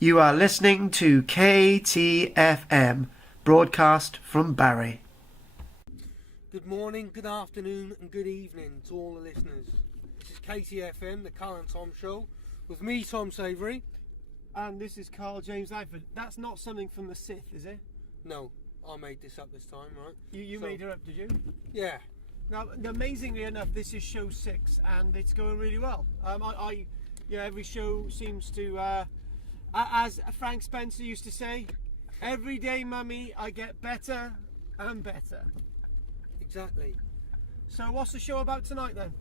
You are listening to KTFM, broadcast from Barry. Good morning, good afternoon and good evening to all the listeners. This is KTFM, the Carl and Tom Show, with me, Tom Savery. And this is Karl-James Langford. That's not something from the Sith, is it? No, I made this up this time, right? You made it up, did you? Yeah. Now, amazingly enough, this is show 6 and it's going really well. Every show seems to, as Frank Spencer used to say, every day, mummy, I get better and better. Exactly. So what's the show about tonight then?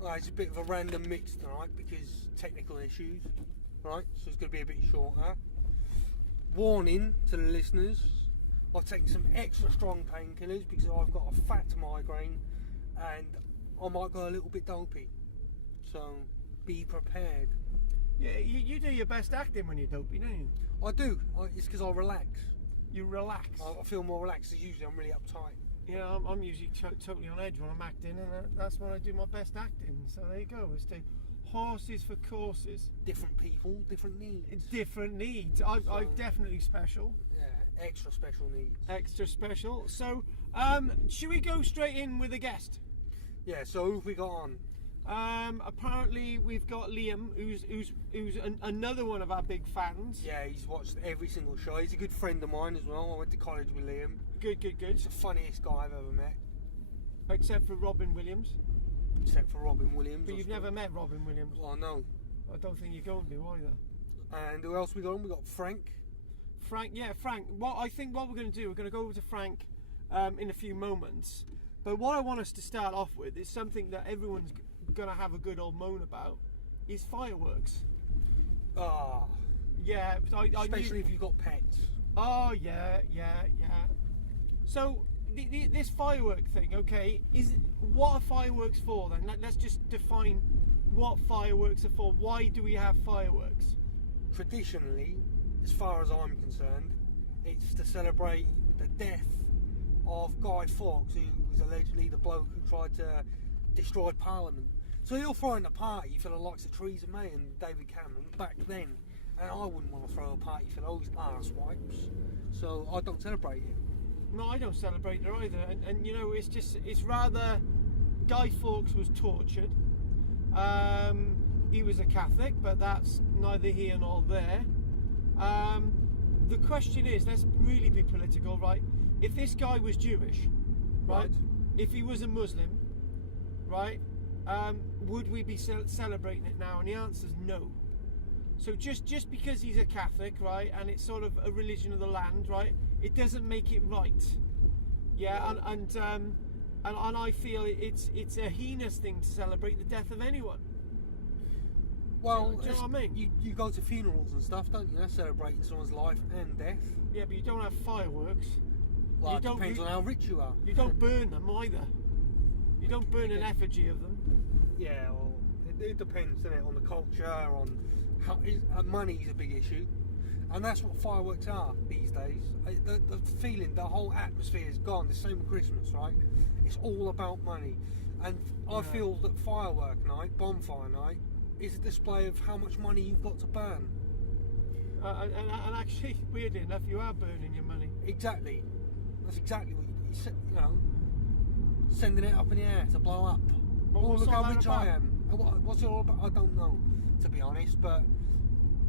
Well, it's a bit of a random mix tonight because technical issues, right? So it's going to be a bit shorter. Warning to the listeners, I've taken some extra strong painkillers because I've got a fat migraine and I might go a little bit dopey. So be prepared. Yeah, you do your best acting when you're dopey, don't you? I do. It's because I relax. You relax. I feel more relaxed as usually. I'm really uptight. Yeah, I'm usually totally on edge when I'm acting, and that's when I do my best acting. So there you go. It's the horses for courses. Different people, different needs. Different needs. I'm definitely special. Yeah, extra special needs. Extra special. So, should we go straight in with a guest? Yeah. So who have we got on? Apparently we've got Laim, who's another one of our big fans. Yeah, he's watched every single show. He's a good friend of mine as well. I went to college with Laim. Good. He's the funniest guy I've ever met. Except for Robin Williams. Except for Robin Williams. But you've never met Robin Williams. Well, no. I don't think you're going to either. And who else we got on? We got Frank. Frank. What we're going to do, we're going to go over to Frank in a few moments. But what I want us to start off with is something that everyone's going to have a good old moan about, is fireworks. Ah. Yeah. Especially if you've got pets. Oh, yeah. So, this firework thing, okay, what are fireworks for then? Let's just define what fireworks are for. Why do we have fireworks? Traditionally, as far as I'm concerned, it's to celebrate the death of Guy Fawkes, who was allegedly the bloke who tried to destroy Parliament. So you're throwing a party for the likes of Theresa May and David Cameron back then, and I wouldn't want to throw a party for those arse-wipes, so I don't celebrate it. No, I don't celebrate it either, and you know, it's rather, Guy Fawkes was tortured. He was a Catholic, but that's neither here nor there. The question is, let's really be political, right? If this guy was Jewish, right? If he was a Muslim, right? Would we be celebrating it now? And the answer is no. So just because he's a Catholic, right, and it's sort of a religion of the land, right, it doesn't make it right. Yeah, and I feel it's a heinous thing to celebrate the death of anyone. Well, do you know what I mean? You go to funerals and stuff, don't you? That's celebrating someone's life and death. Yeah, but you don't have fireworks. Well, it depends on how rich you are. You don't burn them either. You don't burn an effigy of them. Yeah, well, it depends, doesn't it, on the culture, on how money's a big issue, and that's what fireworks are these days. The feeling, the whole atmosphere is gone. The same with Christmas, right? It's all about money, and I feel that firework night, bonfire night, is a display of how much money you've got to burn. And actually, weirdly enough, you are burning your money. Exactly. That's exactly what you know. Sending it up in the air to blow up. Look how rich I am. What's it all about? I don't know, to be honest, but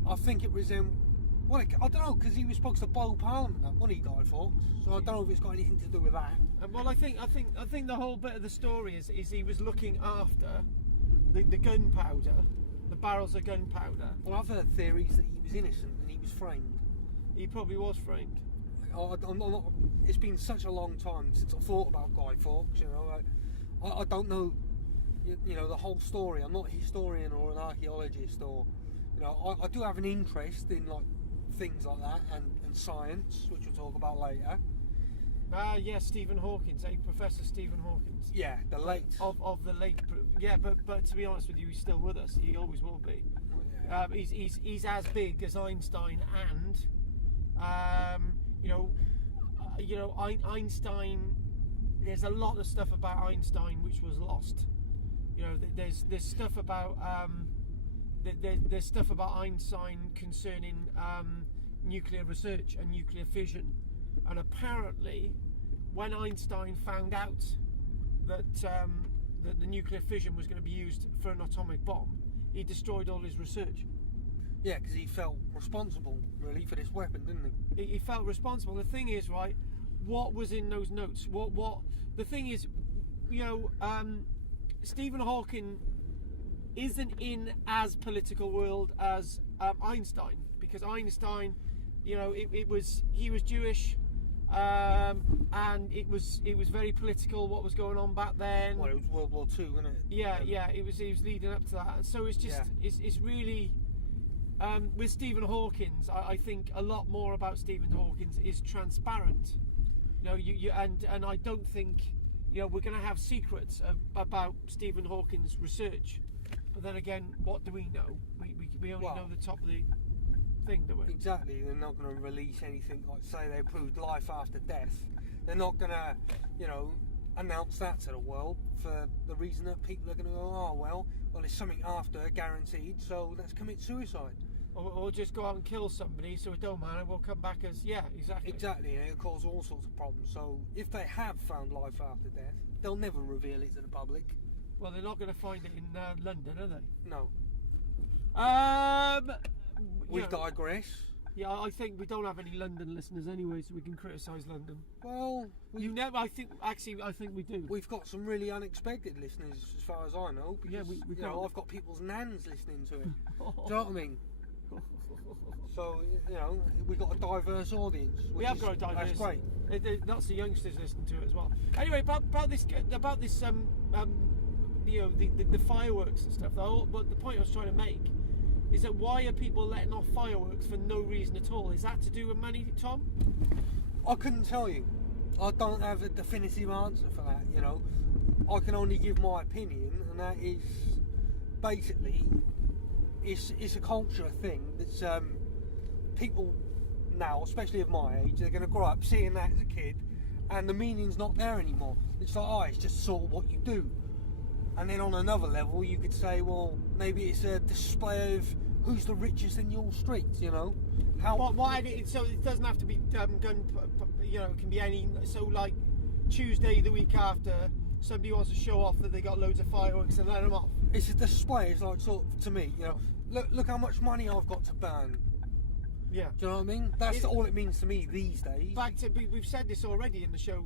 I think it was I don't know, because he was supposed to blow Parliament up when he died, Fawkes. So I don't know if it's got anything to do with that. Well, I think the whole bit of the story is he was looking after the gunpowder, the barrels of gunpowder. Well, I've heard theories that he was innocent and he was framed. He probably was framed. It's been such a long time since I thought about Guy Fawkes, you know. I don't know, you know, the whole story. I'm not a historian or an archaeologist, or, you know, I do have an interest in like things like that and science, which we'll talk about later. Yes, Stephen Hawkins, Professor Stephen Hawkins. Yeah, the late of the late. Yeah, but to be honest with you, he's still with us. He always will be. Oh, yeah. He's as big as Einstein, and Einstein. There's a lot of stuff about Einstein which was lost. You know, there's stuff about there's stuff about Einstein concerning nuclear research and nuclear fission, and apparently, when Einstein found out that that the nuclear fission was going to be used for an atomic bomb, he destroyed all his research. Yeah, because he felt responsible, really, for this weapon, didn't he? He felt responsible. The thing is, right, what was in those notes? What? The thing is, Stephen Hawking isn't in as political world as Einstein, because Einstein, he was Jewish, and it was very political what was going on back then. Well, it was World War II, wasn't it? Yeah, it was leading up to that, and so it's just it's really. With Stephen Hawkins, I think a lot more about Stephen Hawkins is transparent. And I don't think we're going to have secrets about Stephen Hawkins' research. But then again, what do we know? We only know the top of the thing, don't we? Exactly. They're not going to release anything like, say, they proved life after death. They're not going to, announce that to the world for the reason that people are going to go, oh well, there's something after guaranteed, so let's commit suicide. Or just go out and kill somebody, so it don't matter, we'll come back as, exactly. Exactly, and it'll cause all sorts of problems. So if they have found life after death, they'll never reveal it to the public. Well, they're not going to find it in London, are they? No. We digress. Yeah, I think we don't have any London listeners anyway, so we can criticise London. Well, I think we do. We've got some really unexpected listeners, as far as I know. Because, I've got people's nans listening to it. Do you know what I mean? So we've got a diverse audience. We have got a diverse. That's great. Lots of youngsters listen to it as well. Anyway, about this the fireworks and stuff. But the point I was trying to make is that why are people letting off fireworks for no reason at all? Is that to do with money, Tom? I couldn't tell you. I don't have a definitive answer for that. I can only give my opinion, and that is basically. It's a culture thing that's people now, especially of my age, they're going to grow up seeing that as a kid, and the meaning's not there anymore. It's like, it's just sort of what you do. And then on another level, you could say, well, maybe it's a display of who's the richest in your streets. So it doesn't have to be gun. It can be any. So like Tuesday the week after, somebody wants to show off that they got loads of fireworks and let them off. It's a display. It's like, sort of, to me, look how much money I've got to burn. Yeah. Do you know what I mean? That's all it means to me these days. Back to, we've said this already in the show,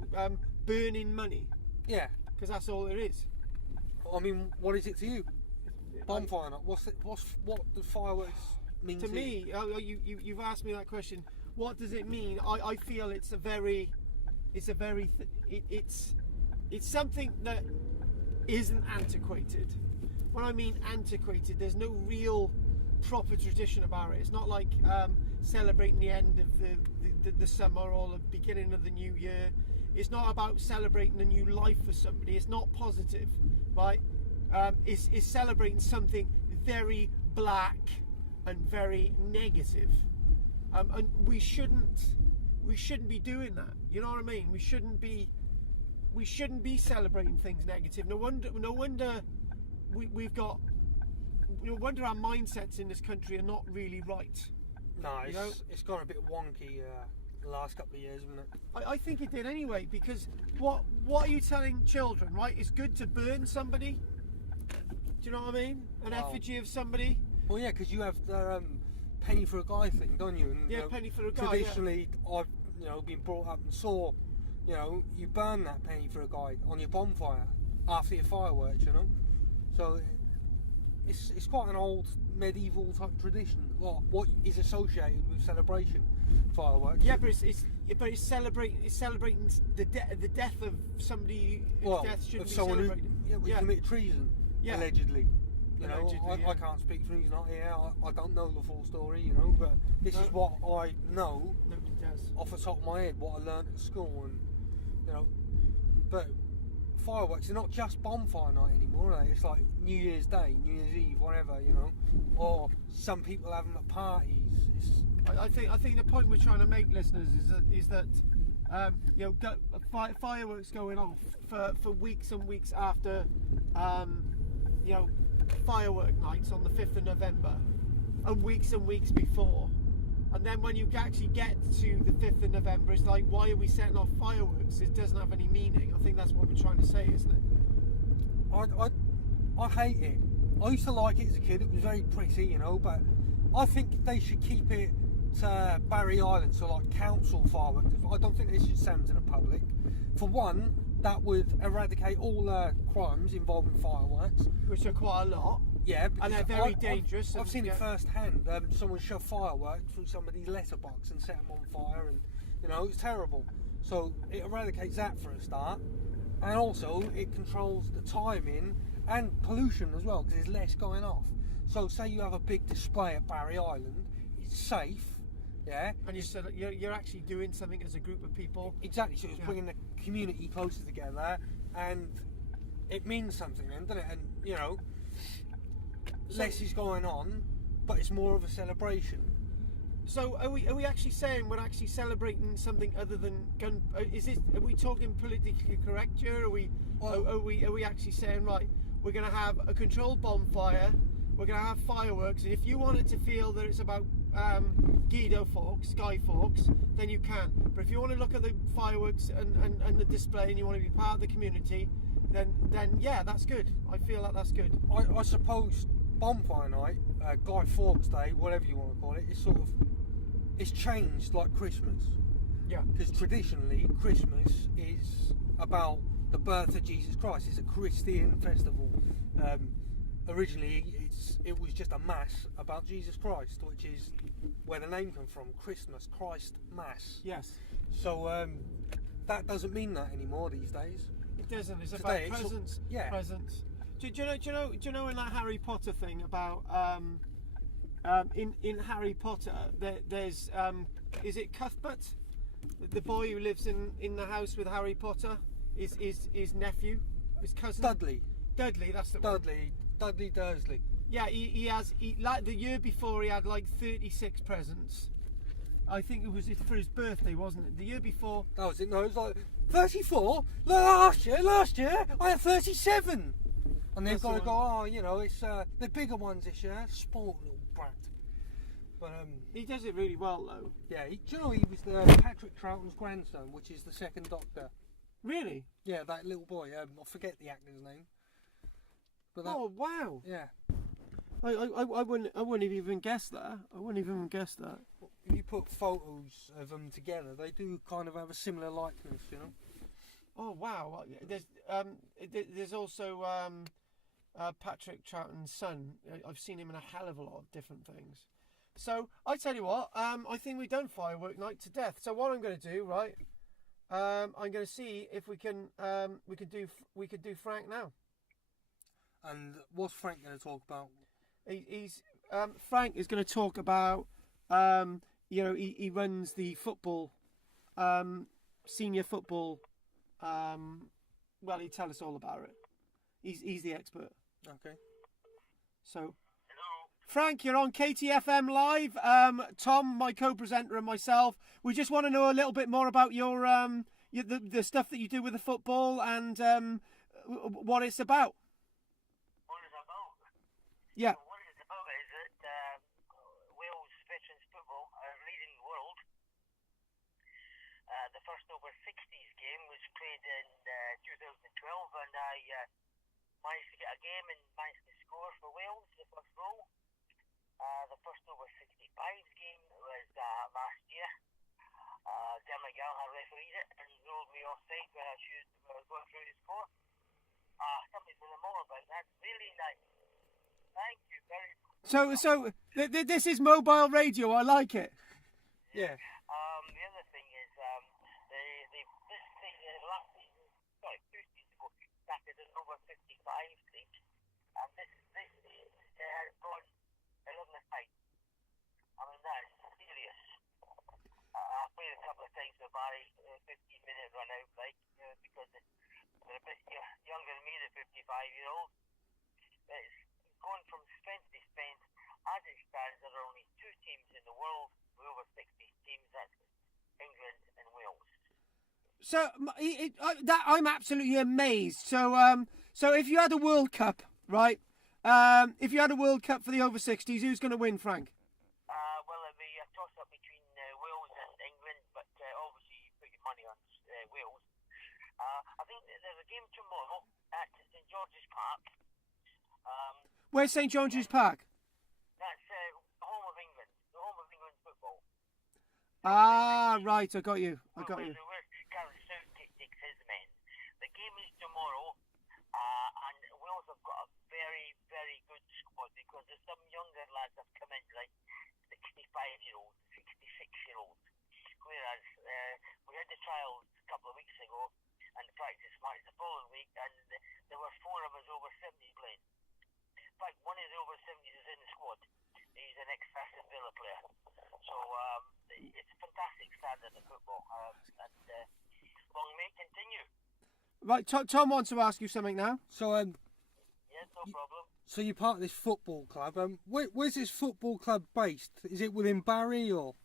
burning money. Yeah. Because that's all there is. I mean, what is it to you? Bonfire night. What do fireworks mean to me? You've asked me that question. What does it mean? I feel it's something that isn't antiquated. When I mean antiquated, there's no real proper tradition about it. It's not like celebrating the end of the summer or the beginning of the new year. It's not about celebrating a new life for somebody. It's not positive, right? It's celebrating something very black and very negative, and we shouldn't be doing that. You know what I mean? We shouldn't be celebrating things negative. No wonder we've got. No wonder our mindsets in this country are not really right. No, it's gone a bit wonky the last couple of years, hasn't it? I think it did anyway, because what are you telling children, right? It's good to burn somebody. Do you know what I mean? An effigy of somebody. Well, yeah, because you have the penny for a guy thing, don't you? And, penny for a guy. Traditionally, I've been brought up and saw, you burn that penny for a guy on your bonfire after your fireworks, So it's quite an old medieval type tradition. What is associated with celebration, fireworks? Yeah, but it's celebrating the death of somebody. Well, death shouldn't of be someone celebrated. who committed treason, allegedly. I Yeah. can't speak for him. He's not here. I don't know the full story, but this is what I know. Nobody does. Off the top of my head, what I learned at school, and but fireworks are not just bonfire night anymore, are they? It's like New Year's Day, New Year's Eve, whatever, or some people have them at parties. I think the point we're trying to make, listeners, is that fireworks going off for weeks and weeks after firework nights on the 5th of November and weeks before. And then when you actually get to the 5th of November, it's like, why are we setting off fireworks? It doesn't have any meaning. I think that's what we're trying to say, isn't it? I hate it. I used to like it as a kid. It was very pretty, you know, but I think they should keep it to Barry Island, so like council fireworks. I don't think they should send them to the public. For one, that would eradicate all crimes involving fireworks. Which are quite a lot. Yeah, and they're very dangerous. I've seen it firsthand. Someone shoved fireworks through somebody's letterbox and set them on fire, and you know, it's terrible. So it eradicates that for a start, and also it controls the timing and pollution as well, because there's less going off. So say you have a big display at Barry Island, it's safe, yeah. And you're actually doing something as a group of people. Exactly. So it's bringing the community closer together, and it means something then, doesn't it? And you know. Less is going on, but it's more of a celebration. So are we actually saying we're actually celebrating something other than gun? Are we talking politically correct here? Are we actually saying, right, we're going to have a controlled bonfire, we're going to have fireworks, and if you wanted to feel that it's about Gido Fawkes, Guy Fawkes, then you can. But if you want to look at the fireworks and the display, and you want to be part of the community, then yeah, that's good. I feel like that's good. I suppose bonfire night, Guy Fawkes Day, whatever you want to call it, it's changed like Christmas. Yeah. Because traditionally, Christmas is about the birth of Jesus Christ. It's a Christian festival. Originally, it was just a mass about Jesus Christ, which is where the name comes from. Christmas, Christ Mass. Yes. So that doesn't mean that anymore these days. It doesn't. It's Today, about presents. yeah. Presents. Do you know in that Harry Potter thing about in Harry Potter there's is it Cuthbert, the boy who lives in the house with Harry Potter, his nephew, his cousin Dudley, that's the one. Dudley Dursley. Yeah, he like the year before he had like 36 presents. I think it was for his birthday, wasn't it? The year before. That was it. No, it was like 34. Last year I had 37. And they've got to go, oh, you know, it's the bigger ones this year. Sport little brat. But he does it really well, though. Yeah, do you know he was Patrick Troughton's grandson, which is the second Doctor. Really? Yeah, that little boy. I forget the actor's name. But oh wow! Yeah. I wouldn't have even guessed that. I wouldn't even guess that. If you put photos of them together, they do kind of have a similar likeness, you know. Oh wow! There's also Patrick Troughton's son. I've seen him in a hell of a lot of different things. So I tell you what, I think we've done firework night to death. So what I'm going to do, right? I'm going to see if we can do Frank now. And what's Frank going to talk about? Frank is going to talk about he runs the football, senior football. Well, he'll tell us all about it. He's the expert. Okay. So, hello. Frank, you're on KTFM Live. Tom, my co-presenter, and myself. We just want to know a little bit more about your the stuff that you do with the football and what it's about. What it's about? Yeah. So what it's about is that Wales veterans football are leading the world. The first over 60s game was played in 2012, and I managed to get a game and managed to score for Wales, the first goal. The first over 65s game was last year. Dermot Gallagher refereed it and ruled me offside when I was going through the score. Somebody's been more about that. Really nice. Thank you very much. So this is mobile radio. I like it. Yeah. The other thing is, this season, last season, sorry, 2 seasons ago, started an over 55 league, and this has gone 11 aside. I mean, that is serious. I played a couple of times with Barry, 15-minute run out, because they're a bit younger than me, the 55-year-old. It's going from strength to strength. As it stands, there are only 2 teams in the world with over 60 teams. That's England and Wales. So I'm absolutely amazed. So if you had a World Cup, right, If you had a World Cup for the over 60s, who's going to win, Frank? Well, it'll be a toss-up between Wales and England, but obviously you put your money on Wales. I think there's a game tomorrow at St George's Park. Where's St George's Park? That's the home of England, the home of England football. Ah, right, I got you. Where Gareth Southgate takes his men. The game is tomorrow, and Wales have got a very, very good squad because there's some younger lads that have come in, like 65-year-olds, 66-year-olds. Whereas we had the trials a couple of weeks ago and the practice match the following week, and there were 4 of us over 70 playing. In fact, one of the over 70s is in the squad. He's an ex-Aston Villa player. So it's a fantastic standard of football, and long may it continue. Right, Tom wants to ask you something now. So Yes, no problem. so you're part of this football club. Where's this football club based? Is it within Barry or?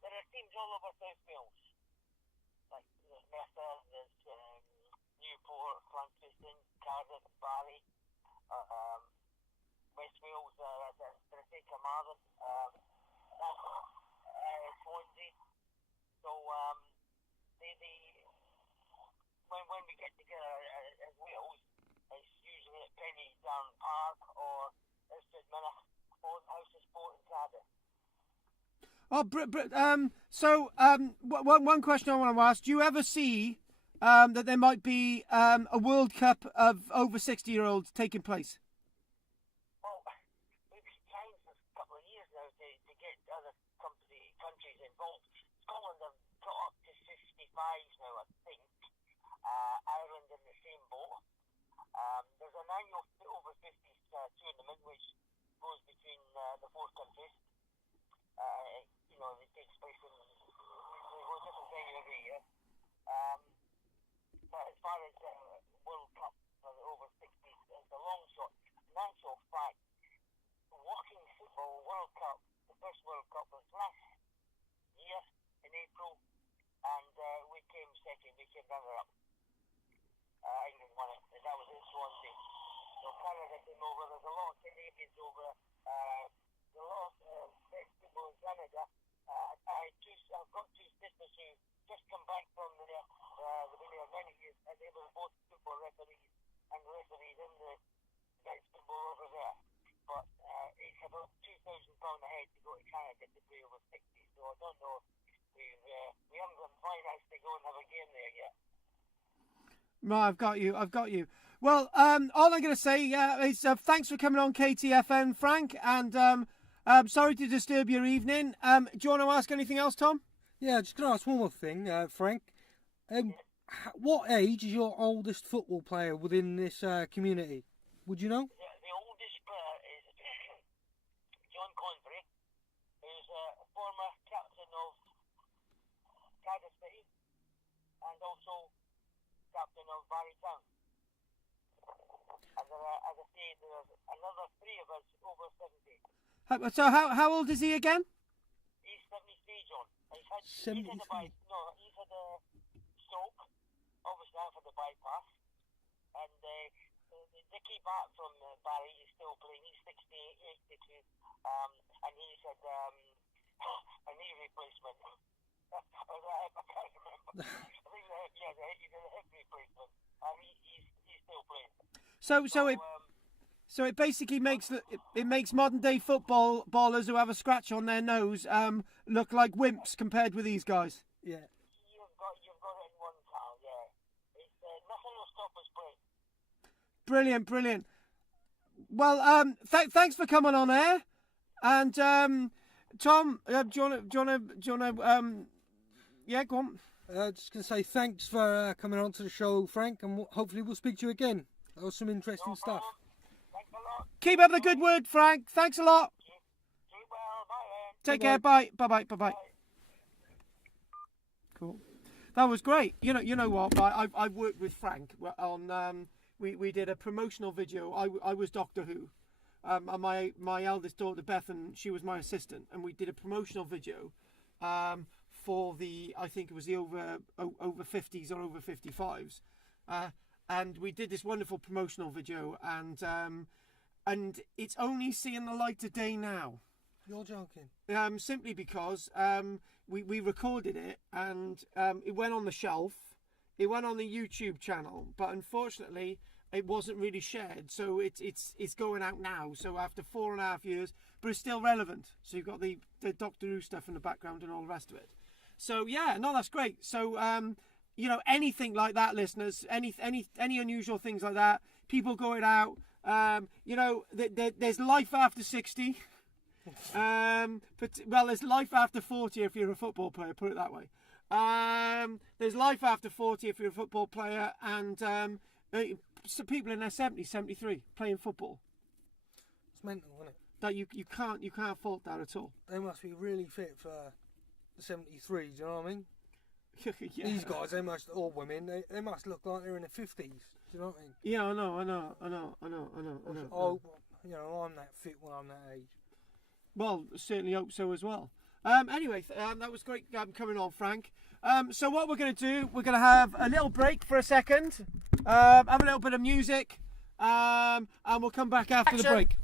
There are teams all over South Wales. Like there's Merthyr, there's Newport, Llanford, Cardiff, Barry, West Wales, there's Carmarthen, Swansea. So when we get together as Wales, it's usually at Penny Down Park or Ystad Minna or House of Sport in Cardiff. One question I want to ask: do you ever see that there might be a World Cup of over 60-year-olds taking place? Well, we've been trying for a couple of years now to get other countries involved. Scotland have got up to 55 now, I think. Ireland in the same boat. There's an annual over 50s tournament which goes between the 4 countries. It takes place in a different venue every year. But as far as World Cup for the over 60s, it's a long shot. In actual fact, Hawkings football World Cup, the first World Cup was last year in April, and we came second. We came runner-up. England won it. That was in Swansea. So Canada came over. There's a lot of Canadians over. There's a lot of best people in Canada. I've got 2 sisters who just come back from the been there many years, and they were both football referees and referees in the next football over there. But it's about £2,000 a head to go to Canada to play over 60. So I don't know. We haven't got finance to go and have a game there yet. Right, I've got you. Well, all I'm going to say is thanks for coming on KTFN, Frank, and sorry to disturb your evening. Do you want to ask anything else, Tom? Yeah, just going to ask one more thing, Frank. What age is your oldest football player within this community? Would you know? The oldest player is John Convery, who's a former captain of Cardiff City and also captain of Barry Town. And as I say, there's another 3 of us over 70. So how old is he again? He's 73, John. He's had a 73. he's had a stroke, obviously after the bypass. And Dickie Bat from Barry is still playing. He's 68, 82. And he's had a knee replacement. I can't remember. I think he's had a hip replacement. And he's still playing. So it basically makes modern day football ballers who have a scratch on their nose look like wimps compared with these guys. Yeah. You've got it in one car, yeah. It's nothing will stop us playing. Brilliant. Well, thanks for coming on air. And Tom, do you wanna yeah, go on. Just going to say thanks for coming on to the show, Frank, and hopefully we'll speak to you again. That was some interesting stuff. Thanks a lot. Keep up the good work, Frank. Thanks a lot. Keep well. Bye then. Take care. Bye. Bye. Cool. That was great. You know what? I worked with Frank on. We did a promotional video. I was Doctor Who. And my eldest daughter Bethan, she was my assistant, and we did a promotional video. For the, I think it was the over 50s or over 55s. and we did this wonderful promotional video, and it's only seeing the light of day now. You're joking. Simply because we recorded it, and it went on the shelf. It went on the YouTube channel, but unfortunately it wasn't really shared, so it's going out now. So after 4.5 years, but it's still relevant. So you've got the Doctor Who stuff in the background and all the rest of it. So yeah, no, that's great. So you know, anything like that, listeners, any unusual things like that, people going out, you know, there's life after 60. Well, there's life after 40 if you're a football player, put it that way. There's life after 40 if you're a football player, and some people in their 70s, 73 playing football. It's mental, isn't it? That you can't fault that at all. They must be really fit for the 73s, you know what I mean? Yeah. These guys, they must, or women, they must look like they're in their 50s. Do you know what I mean? Yeah, I know. Oh, you know, I'm that fit when I'm that age. Well, certainly hope so as well. Anyway, that was great coming on, Frank. So what we're going to do, we're going to have a little break for a second, have a little bit of music, and we'll come back after the break.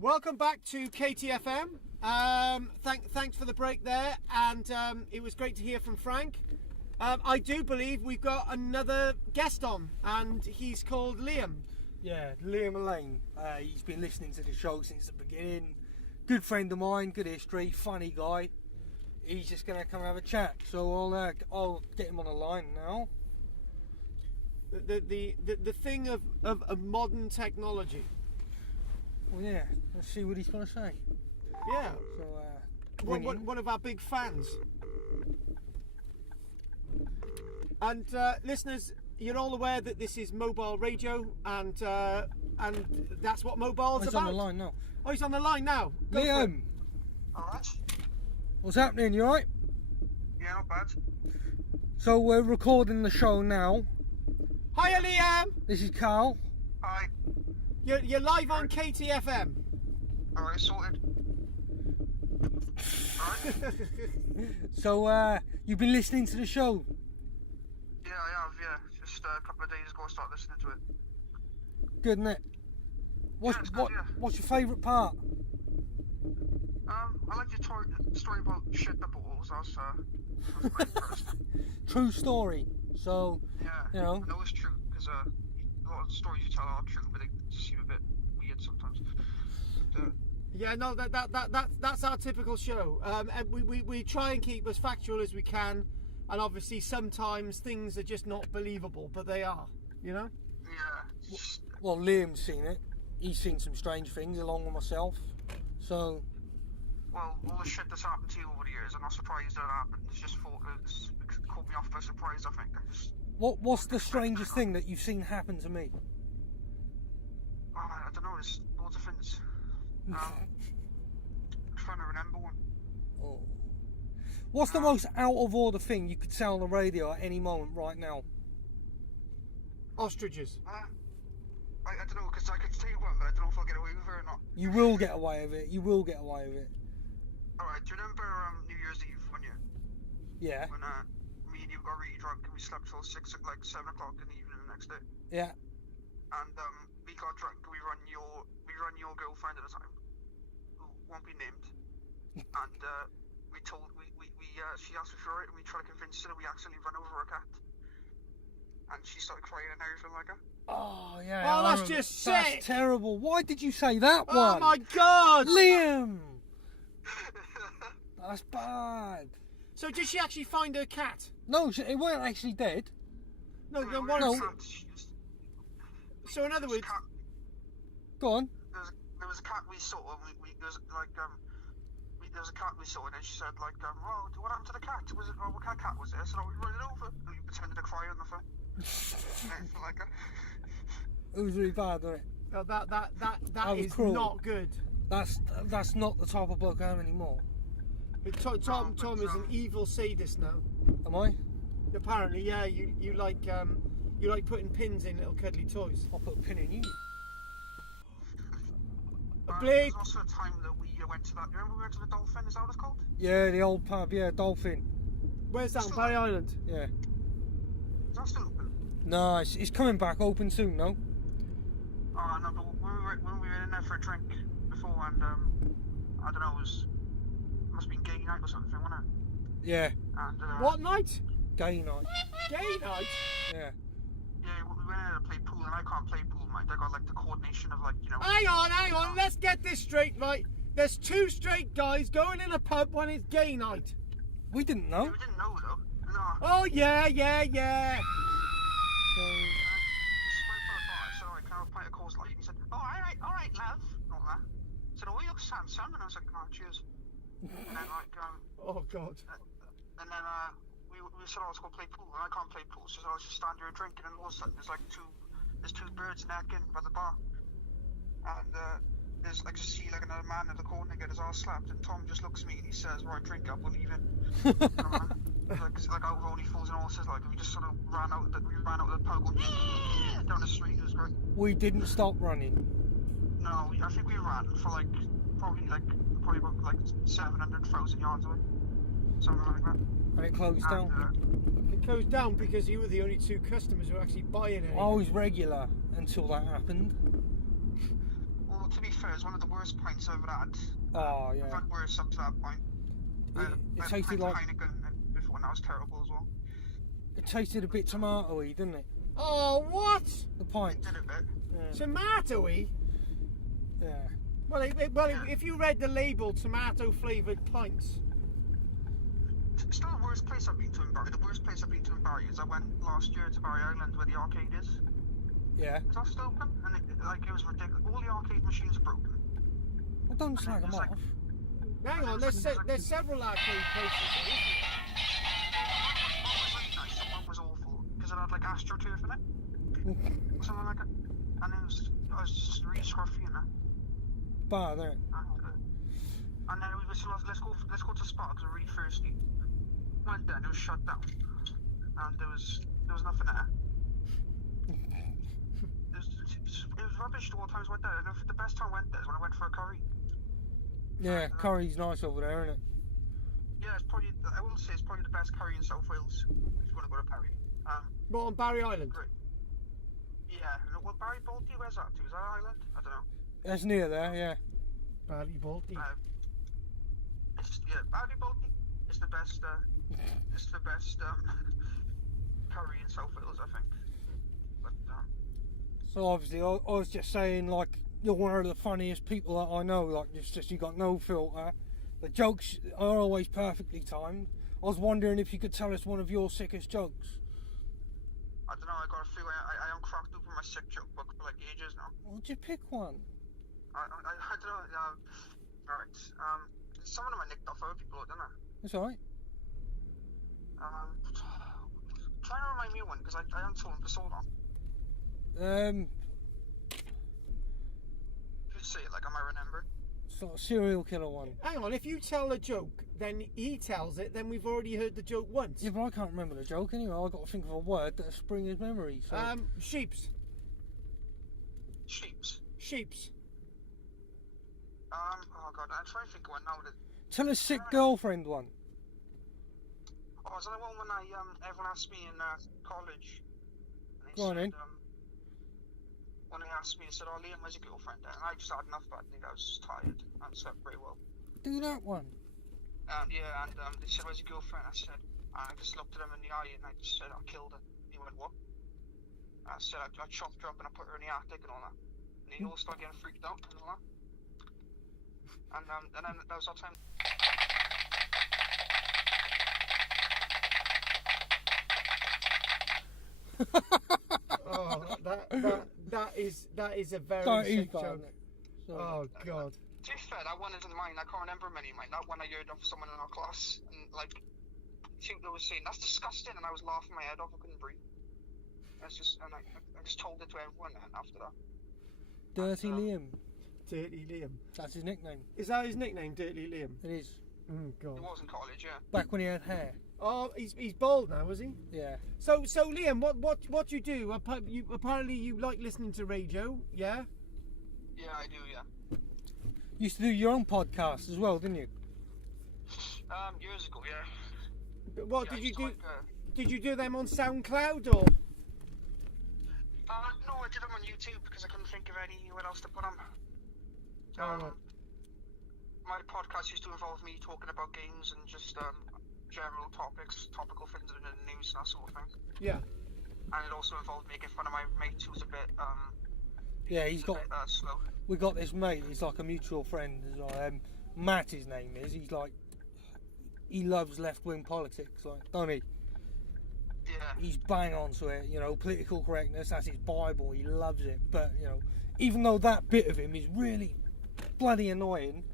Welcome back to KTFM. Thanks for the break there, and it was great to hear from Frank. I do believe we've got another guest on, and he's called Laim. Yeah, Laim Alleyne. He's been listening to the show since the beginning. Good friend of mine, good history, funny guy. He's just going to come have a chat, so I'll get him on the line now. The thing of modern technology. Well, yeah, let's see what he's going to say. Yeah. So, one of our big fans. And listeners, you're all aware that this is mobile radio, and that's what mobile's he's about. on the line now. Oh, he's on the line now. Go Laim. Alright. What's happening? You alright? Yeah, not bad. So we're recording the show now. Hiya, Liam. This is Carl. Hi. You're live on KTFM. Alright, sorted. Alright. So you've been listening to the show? Yeah, I have, yeah. Just a couple of days ago I started listening to it. Good, innit? It's good, yeah. What's your favourite part? I like your story about shit the balls. That's quite interesting. True story. So, Yeah, you know. I know it's true, because a lot of the stories you tell are true, but they seem a bit weird sometimes. But, Yeah, no, that's our typical show. And we try and keep as factual as we can, and obviously sometimes things are just not believable, but they are, you know? yeah. Well, Liam's seen it. He's seen some strange things along with myself. So, Well, all the shit that's happened to you over the years, I'm not surprised that it happened. It's just it's caught me off by surprise, I think. what's the strangest thing that you've seen happen to me? I don't know, there's loads of things. I'm trying to remember one. Oh. What's the most out of order thing you could say on the radio at any moment right now? Ostriches. I don't know, because I could say one, but I don't know if I'll get away with it or not. You will get away with it. You will get away with it. Alright, do you remember New Year's Eve one year? Yeah. When me and you got really drunk and we slept till 7 o'clock in the evening the next day? Yeah. And we got drunk and we run your girlfriend at the time, who won't be named. And she asked if we were right, and we tried to convince her that we accidentally run over a cat. And she started crying and everything like that. Oh, yeah. Oh, I that's remember. just sick. That's terrible. Why did you say that one? Oh my God! Liam! That's bad. So did she actually find her cat? No, it weren't actually dead. No, There what? No. So in other words, Go on. There was a cat we saw, and there was a cat we saw, and then she said like, "Oh, what happened to the cat? What kind of cat was it?" I said, "Oh, we ran it over." And we pretended to cry on the phone. Like that. It was really bad, wasn't it? oh, that was is cruel. not good. That's not the type of bloke I am anymore. But Tom is an evil sadist now. Am I? Apparently, yeah. You like putting pins in little cuddly toys. I'll put a pin in you. Bleep. There was also a time that we went to that. You remember we went to the Dolphin? Is that what it's called? Yeah, the old pub. Yeah, Dolphin. Where's that? On Barry Island. Yeah. Is that still open? No, it's coming back open soon, no? Oh no, but when we were in there for a drink before, and I don't know, it must have been gay night or something, wasn't it? Yeah. And What night? Gay night. Gay night. Yeah. Yeah, we went in there to play pool, and I can't play pool, mate. I got like the coordination of like, you know. Hang on. Let's get this straight, right? There's two straight guys going in a pub when it's gay night. We didn't Yeah, know. we didn't know though. No. Oh yeah. She went for a bar, so I can have a pint of Coors Light. He said, "Oh, all right, love." And all that. I said, "Oh, you look handsome," and I was like, "Oh, cheers." And then like, Oh God. and then we said, "Oh, let's go play pool," and I can't play pool, so I was just standing there drinking, and all of a sudden there's two birds necking by the bar, and there's like just see like another man in the corner get his arse slapped, and Tom just looks at me and he says, "Right, drink up, we're leaving." like I was only fools and horses, like we just sort of ran out of the pub going, down the street. It was great. We didn't stop running. No, I think we ran for probably about like 700,000 yards away, something like that. And it closed down. It goes down because you were the only two customers who were actually buying it. I was regular until that happened. Well, to be fair, it's one of the worst pints I've ever had. Oh, I've yeah. had worse up to that point. It I tasted had like... Heineken before, and that was terrible as well. It tasted a bit tomato-y, didn't it? Oh, what? The pint. It did a bit. Yeah. Tomatoey? Yeah. Well, if you read the label, tomato flavoured pints. It's still the worst place I've been to in Barry. The worst place I've been to in Barry is I went last year to Barry Island where the arcade is. Yeah. Is that still open? And it was ridiculous. All the arcade machines are broken. Well, don't slag them off. Hang on, there's several arcade places. One was really nice and one was awful because it had like AstroTurf in it. Something like it. And I was just really scruffy in it. Bad, isn't it? And then we said, let's go to Spa because we're really thirsty. Went there and it was shut down. And there was nothing there. It was rubbish all the times I went there. And the best time I went there is when I went for a curry. Yeah, curry's nice over there, isn't it? Yeah, it's probably, I wouldn't say it's probably the best curry in South Wales if you want to go to Barry. What, on Barry Island? Great. Yeah, well, Barry Balti, where's that to? Is that an island? I don't know. It's near there, yeah. Barry Balti. Barry Balti. It's the best. Curry in South Wales, I think. But So obviously, I was just saying, like, you're one of the funniest people that I know. Like, it's just you got no filter. The jokes are always perfectly timed. I was wondering if you could tell us one of your sickest jokes. I don't know. I got a few. I am cracked open my sick joke book for like ages now. Well, just pick one. I don't know. Alright. Some of them I nicked off other people, don't I? That's alright. Try to remind me of one because I haven't told him for so long. If you say it like I might remember. Sort of serial killer one. Hang on, if you tell a joke, then he tells it, then we've already heard the joke once. Yeah, but I can't remember the joke anyway. I've got to think of a word that'll spring his memory. So. Sheeps. Sheeps. Sheeps. Oh god, I'm trying to think of one now. Tell a sick girlfriend one. Oh, was that the one when everyone asked me in college? And Go on in. When they asked me, they said, "Oh, Liam, where's your girlfriend?" And I just had enough that day. I was just tired and slept very well. Do that one. Yeah, and they said, "Where's your girlfriend?" I said, and I just looked at him in the eye and I just said, "I killed her." He went, "What?" I said, I chopped her up and I put her in the attic and all that. And he all started getting freaked out and all that. And then that was our time. Oh, that is a very sick joke. Oh god. To be fair, that one isn't mine. I can't remember many of mine. That one I heard of someone in our class, and like, they was saying that's disgusting, and I was laughing my head off. I couldn't breathe. I just told it to everyone. And after that, Dirty Liam. Dirty Liam. That's his nickname. Is that his nickname, Dirty Liam? It is. Oh god. it was in college, yeah. Back when he had hair. Oh, he's bald now, is he? Yeah. So Liam, what you do? Apparently you like listening to radio, yeah? Yeah, I do, yeah. Used to do your own podcast as well, didn't you? Years ago, yeah. What Yeah, did you do? like, Did you do them on SoundCloud or? No, I did them on YouTube because I couldn't think of anywhere else to put them. Right. My podcast used to involve me talking about games and just general topical things in the news and that sort of thing. Yeah. And it also involved making fun of my mate who's a bit Yeah, he's got. slow. We got this mate. He's like a mutual friend. Matt, his name is. He's like, he loves left-wing politics, like, don't he? Yeah. He's bang on to it. You know, political correctness. That's his Bible. He loves it. But you know, even though that bit of him is really bloody annoying,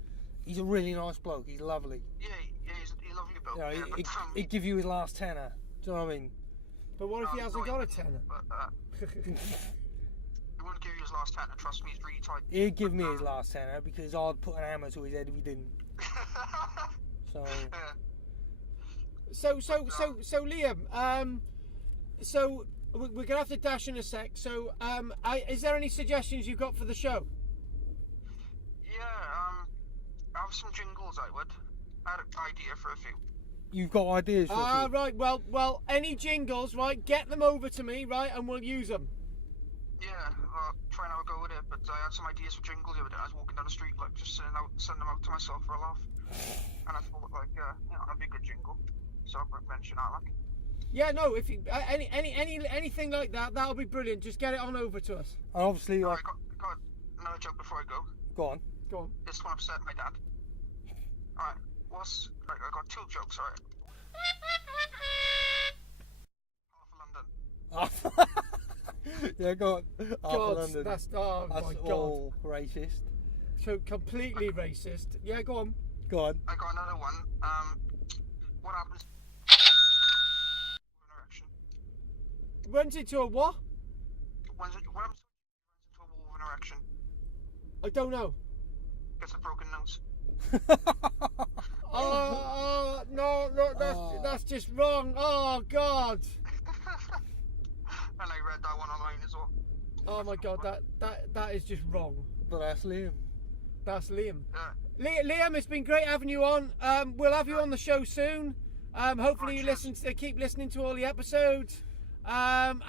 he's a really nice bloke. He's lovely. Yeah, he's a lovely bloke. You know, Yeah, he'd give you his last tenner. Do you know what I mean? But what if he hasn't got a tenner? He wouldn't give you his last tenner. Trust me, he's really tight. He'd give me his last tenner because I'd put an hammer to his head if he didn't. So. So Liam, so we're gonna have to dash in a sec. So, is there any suggestions you've got for the show? Yeah, I have some jingles. I had an idea for a few. You've got ideas for a few? Right. Well, any jingles, right? Get them over to me, right, and we'll use them. Yeah, try and have a go with it. But I had some ideas for jingles the other day. I was walking down the street, like just send them out to myself for a laugh. And I thought, like, that'd be a good jingle. So I'll mention that, like. Yeah, no. If you anything like that, that'll be brilliant. Just get it on over to us. And obviously, I got another joke before I go. Go on. This one upset my dad. Alright, I got two jokes, alright. Half of London. Yeah, go on. Half of London. That's my God. All racist. So completely racist. Yeah, go on. Go on. I got another one. What happens? Erection. Runs into a what? What happens? Runs into a wall with an erection. I don't know. Gets a broken nose. No, that's just wrong. Oh God. And I read that one online as well. Oh my God, that is just wrong. But that's Liam. That's Liam. Yeah. Liam, it's been great having you on. We'll have you on the show soon. Hopefully you Cheers. keep listening to all the episodes. And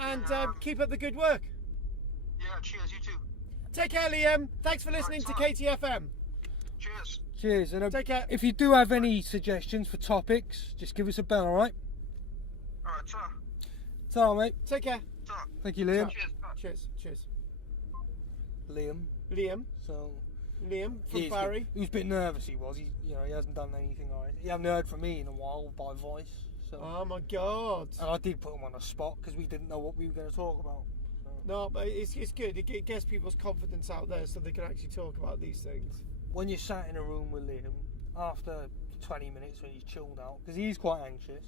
keep up the good work. Yeah, cheers, you too. Take care, Liam. Thanks for listening to KTFM. Cheers. Cheers. And Take care. if you do have any suggestions for topics, just give us a bell, alright? Alright, ta. Ta, mate. Take care. Ta. Thank you, Liam. Cheers. Ta. Cheers. Liam. So Liam from he Barry. was a bit nervous. He was. He hasn't done anything. Alright. He hasn't heard from me in a while by voice. So. Oh my God. And I did put him on the spot because we didn't know what we were going to talk about. So. No, but it's good. It gets people's confidence out there so they can actually talk about these things. When you're sat in a room with Liam, after 20 minutes when he's chilled out, because he's quite anxious.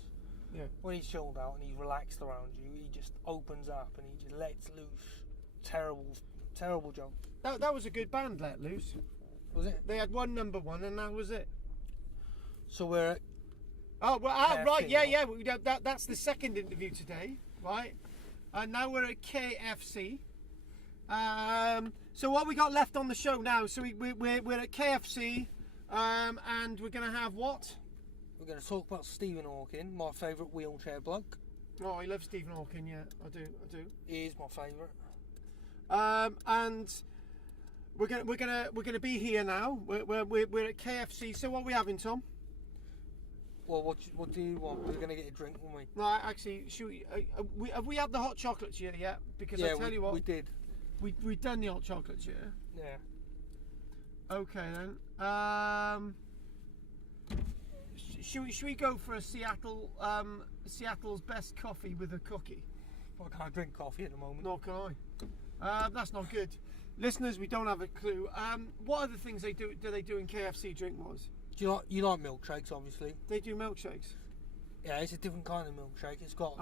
Yeah. When he's chilled out and he's relaxed around you, he just opens up and he just lets loose. Terrible joke. That was a good band, Let Loose. Was it? They had one number one and that was it. So we're at Oh, well, KFC, right, yeah. right? That's the second interview today, right? And now we're at KFC. So what we got left on the show now? So we're at KFC, and we're gonna have what? We're going to talk about Stephen Hawking, my favourite wheelchair bloke. Oh, I love Stephen Hawking. Yeah, I do. He is my favourite. And we're gonna be here now. We're at KFC. So what are we having, Tom? Well, what do you want? We're going to get a drink, won't we? No, actually, should have we had the hot chocolates here yet? Because I tell you what, we did. we've done the hot chocolates here. Yeah. Okay then. Should we go for a Seattle's best coffee with a cookie? I can't drink coffee at the moment. Nor can I. That's not good. Listeners, we don't have a clue. What other things do they do in KFC drink-wise? You like milkshakes, obviously. They do milkshakes. Yeah, it's a different kind of milkshake. It's got.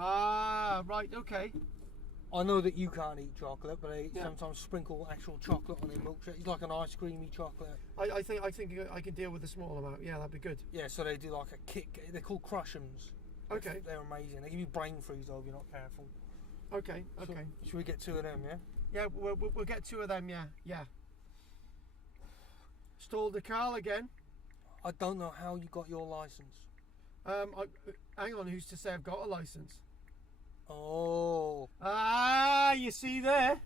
Right, okay. I know that you can't eat chocolate, but they Yeah. sometimes sprinkle actual chocolate on their milkshake. It's like an ice creamy chocolate. I think I can deal with a small amount. Yeah, that'd be good. Yeah, so they do like a kick. They're called Crush'ems. Okay. They're amazing. They give you brain freeze though if you're not careful. Okay. Should we get 2 of them? Yeah. Yeah, we'll get 2 of them. Yeah. Stole the car again. I don't know how you got your license. Hang on, who's to say I've got a license? Oh. You see there?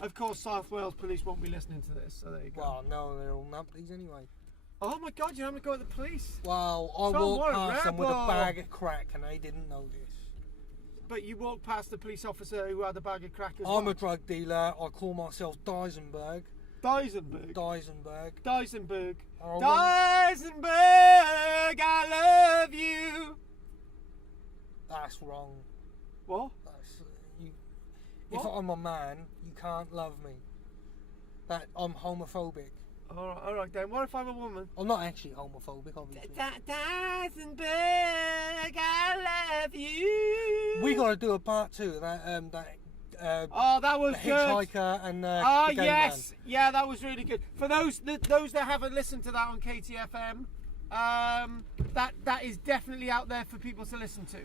Of course, South Wales Police won't be listening to this, so there you go. Well, no, they're all numpties anyway. Oh my God, you haven't got the police. Well, I Tom, walked what a past them with a rebel. bag of crack and they didn't know this. But you walked past the police officer who had a bag of crack as I'm well. a drug dealer. I call myself Dysenberg. Dysenberg. Dysenberg. Oh, Dysenberg, I love you. That's wrong. What? That's you. What? If I'm a man, you can't love me. That I'm homophobic. All right then. What if I'm a woman? I'm not actually homophobic, obviously. Dysenberg, I love you. We got to do a part 2 of that. Oh, that was the good. hitchhiker and Oh the gay yes, man. yeah, that was really good. For those that haven't listened to that on KTFM, that is definitely out there for people to listen to.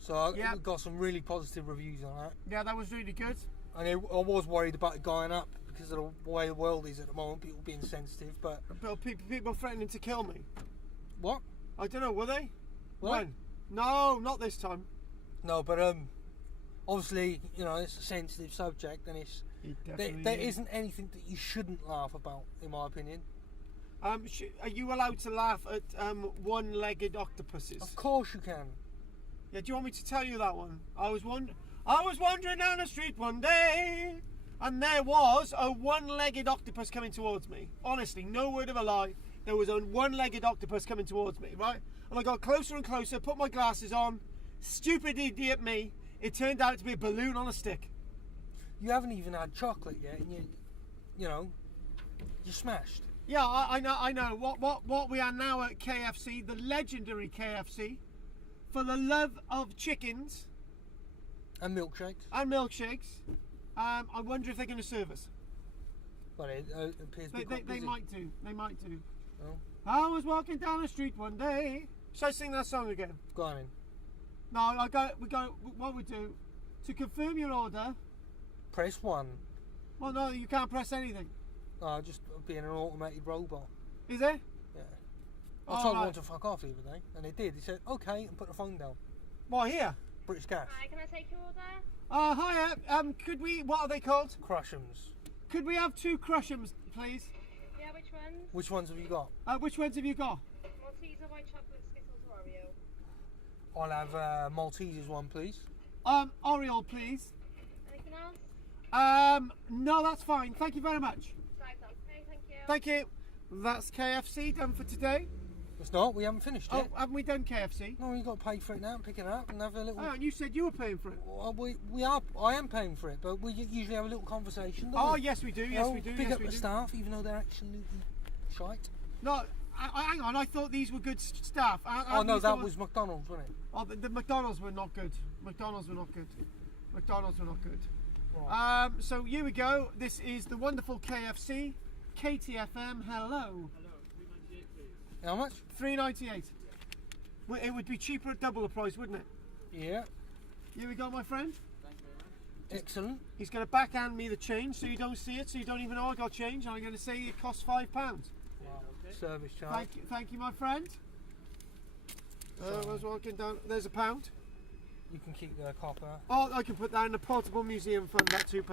So Yeah. we got some really positive reviews on that. Yeah, that was really good. And I was worried about it going up because of the way the world is at the moment, people being sensitive. But People threatening to kill me. what? I don't know, were they? What? When? No, not this time. No, but obviously, it's a sensitive subject, and there isn't anything that you shouldn't laugh about, in my opinion. Are you allowed to laugh at one-legged octopuses? Of course you can. Yeah, do you want me to tell you that one? I was wandering down the street one day, and there was a one-legged octopus coming towards me. Honestly, no word of a lie. There was a one-legged octopus coming towards me, right? And I got closer and closer, put my glasses on. Stupid idiot me. It turned out to be a balloon on a stick. You haven't even had chocolate yet, and you're smashed. Yeah, I know. What we are now at KFC, the legendary KFC, for the love of chickens And milkshakes. and milkshakes. I wonder if they're going to serve us. But it appears to be They quite busy. might do. They might do. Oh. I was walking down the street one day. Shall I sing that song again? Go on in. No, what we do, to confirm your order, Press 1. well no, you can't press anything. Oh, just being an automated robot. Is it? Yeah. Oh, I told right. one to fuck off the other day, and it did. He said, okay, and put the phone down. What, here? British Gas. Hi, can I take your order? Hiya, could we, what are they called? Crush'ems. Could we have 2 Crush'ems, please? Yeah, which ones? Which ones have you got? Which ones have you got? Malteser, white chocolate, Skittles, Oreo. I'll have Maltesers one, please. Oreo, please. Anything else? No, that's fine. Thank you very much. Right, okay, thank you. Thank you. That's KFC done for today. It's not. We haven't finished Oh, yet. haven't we done KFC? No, you got to pay for it now and pick it up and have a little. Oh, and you said you were paying for it. Well, we are. I am paying for it, but we usually have a little conversation. Don't Oh, we? yes, we do. You Yes, know, we do. Pick Yes, up we the do. staff, even though they're absolutely shite. No, hang on. I thought these were good staff. Oh no, that was McDonald's, wasn't it? Oh, the McDonald's were not good. McDonald's were not good. McDonald's were not good. Right. So here we go. This is the wonderful KFC. KTFM. Hello. How much? $3.98. Well, it would be cheaper at double the price, wouldn't it? Yeah. Here we go, my friend. Excellent. He's going to backhand me the change so you don't see it, so you don't even know I got change. I'm going to say it costs £5. Service charge. Thank you, my friend. I was walking down. There's £1. You can keep the copper. Oh, I can put that in the portable museum fund. That £2.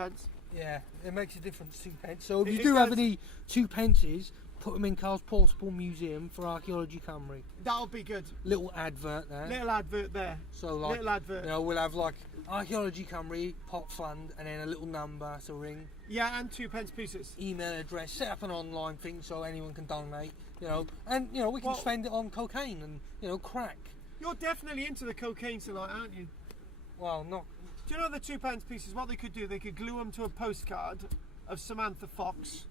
Yeah, it makes a difference. 2 pence. So if It- you it do have does. any 2 pences, put them in Carl's portable museum for Archaeology Cymru. That'll be good. Little advert there. Little advert there. So like, Little advert. you know, we'll have like Archaeology Cymru pot fund, and then a little number to ring, Yeah, and 2 pence pieces. email address, set up an online thing so anyone can donate. You know, and you know we can Well- spend it on cocaine and crack. You're definitely into the cocaine tonight, aren't you? Well, not. Do you know the 2 pence pieces? What they could do, they could glue them to a postcard of Samantha Fawkes.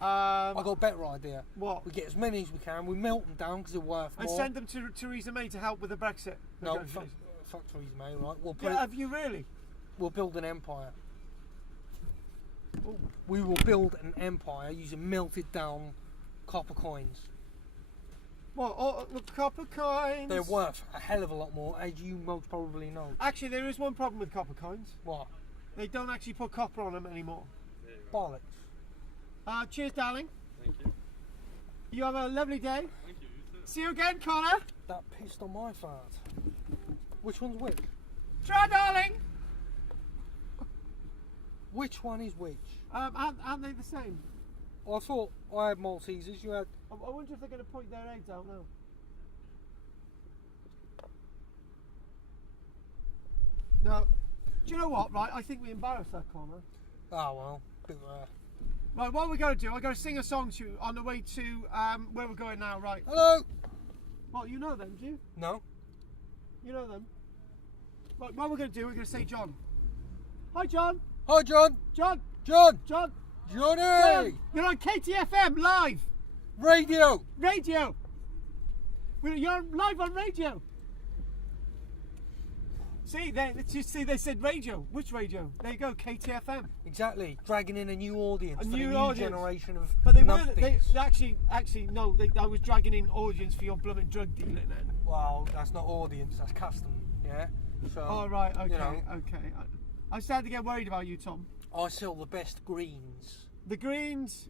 I got a better idea. What? We get as many as we can. We melt them down because they're worth And more. send them to Theresa May to help with the Brexit. No, negotiations. fuck Theresa May, right? We'll put Yeah, it, have you really? we'll build an empire. We will build an empire using melted down copper coins. What? Oh, the copper coins. They're worth a hell of a lot more, as you most probably know. Actually, there is one problem with copper coins. What? They don't actually put copper on them anymore. Bollocks. Cheers, darling. Thank you. You have a lovely day. Thank you. You too. See you again, Connor. That pissed on my fart. Which one's which? Try, darling. Which one is which? Aren't they the same? I thought I had Maltesers, you had... I wonder if they're going to point their eggs out now. No. Do you know what, right? I think we embarrassed that Connor. Oh well, bit Right, what we're going to do, I'm going to sing a song to you on the way to where we're going now, right? Hello! Well, you know them, do you? No? You know them. Right, what we're going to do, we're going to say John. Hi, John. Hi John! John. John! John. Johnny! John. You're on KTFM live. Radio! Radio. You're live on radio. See, they said radio. Which radio? There you go, KTFM. Exactly, dragging in a new audience A for new the new audience. generation of But they were numpties. actually no. I was dragging in audience for your blooming drug dealing then. Well, that's not audience, that's custom, yeah? So, Oh right, okay, you know, okay. I'm starting to get worried about you, Tom. I sell the best greens. The greens.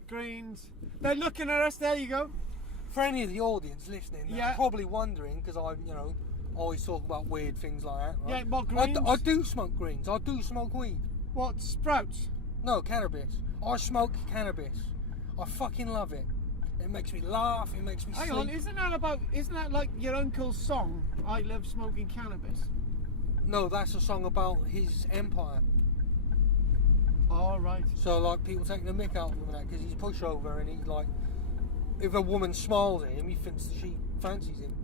They're looking at us. There you go. For any of the audience listening, they're Yeah. probably wondering, because I, always talk about weird things like that, right? Yeah, what I greens? do smoke greens, I do smoke weed. What, sprouts? No, cannabis. I smoke cannabis. I fucking love it. It makes me laugh, it makes me Hang sleep. on, isn't that like your uncle's song? I love smoking cannabis. No, that's a song about his empire. All right. So, like, people taking the mick out of him and that, because he's pushover and he's like, if a woman smiles at him, he thinks that she fancies him.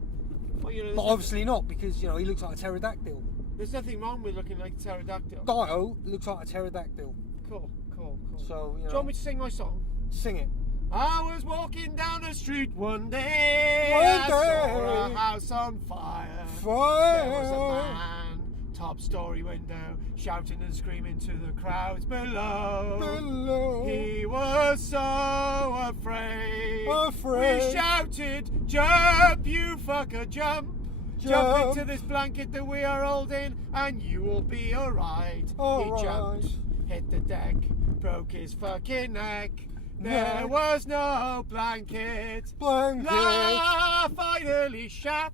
Well, But obviously not, because, he looks like a pterodactyl. there's nothing wrong with looking like a pterodactyl. Dio looks like a pterodactyl. Cool. So, Do you want me to sing my song? sing it. I was walking down the street one day. One I saw day. a house on fire. Fire. There was a man top story window, shouting and screaming to the crowds below. He was so afraid. We shouted, "Jump, you fucker, jump! Jump into this blanket that we are holding, and you will be alright." He jumped, hit the deck, broke his fucking neck. There was no blanket. Laugh finally shat.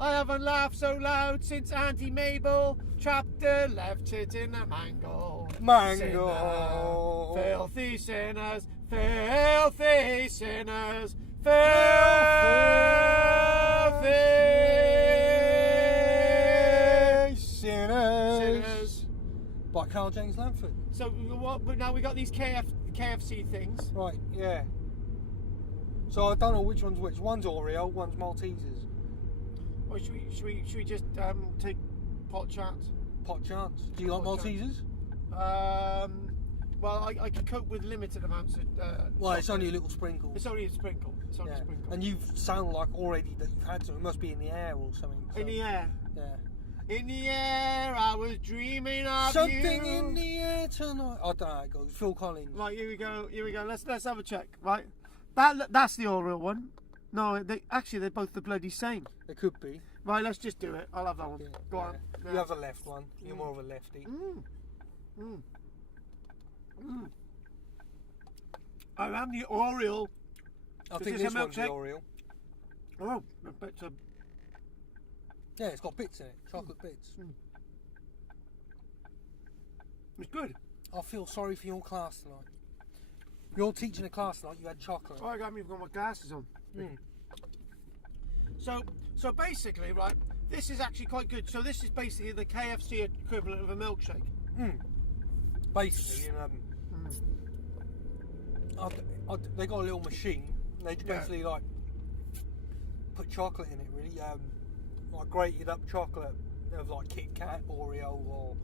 I haven't laughed so loud since Auntie Mabel trapped her left tit in a mangle. Sinner, filthy sinners, filthy sinners, filthy sinners. By Karl-James Langford. So what? But now we got these KFC things. Right, yeah. So I don't know which one's which. One's Oreo, one's Maltesers. Or should we just take pot chance? Pot chance. Do you like Maltesers? Well, I can cope with limited amounts of. Well, it's only a little sprinkle. It's only a sprinkle. It's only a sprinkle. And you sound like already that you've had some. It must be in the air or something. So. In the air. Yeah. In the air, I was dreaming of something you. in the air tonight. I don't know how it goes. Phil Collins. Right, here we go. Let's have a check. Right, that's the Oreo one. No, they're both the bloody same. They could be. Right, let's just do it. I'll have that one. Yeah, Go on. You have the left one. You're more of a lefty. I am the Oreo. I think this one's the Oreo. Oh, but yeah, it's got bits in it. Chocolate bits. It's good. I feel sorry for your class tonight. You're teaching a class tonight. You had chocolate. Oh, I got my glasses on. So basically, right, this is actually quite good. So this is basically the KFC equivalent of a milkshake. Basically, they got a little machine. They basically like put chocolate in it, really. Like grated up chocolate of like Kit Kat, Oreo, or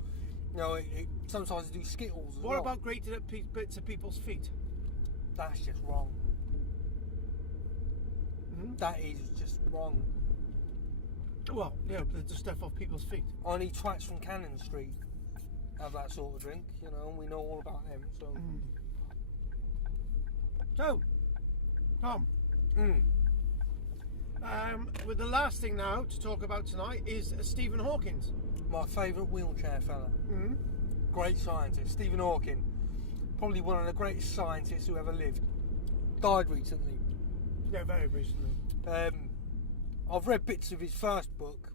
sometimes they do Skittles. What about grated up bits of people's feet? That's just wrong. That is just wrong. Well, yeah, the stuff off people's feet. Only twats from Cannon Street have that sort of drink, and we know all about them. So, Tom. With the last thing now to talk about tonight is Stephen Hawkins. My favourite wheelchair fella. Great scientist. Stephen Hawking. Probably one of the greatest scientists who ever lived. Died recently. Yeah, very recently. I've read bits of his first book,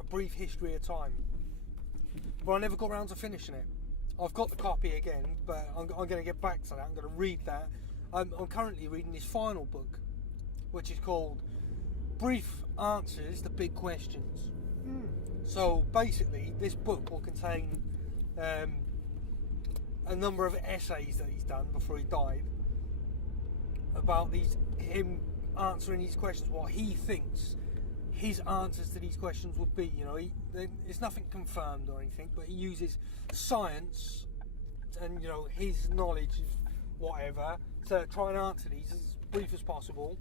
A Brief History of Time, but I never got around to finishing it. I've got the copy again, but I'm going to get back to that. I'm going to read that. I'm currently reading his final book, which is called Brief Answers to Big Questions. So basically, this book will contain a number of essays that he's done before he died about him answering these questions, what he thinks his answers to these questions would be. It's nothing confirmed or anything, but he uses science and his knowledge of whatever to try and answer these as brief as possible,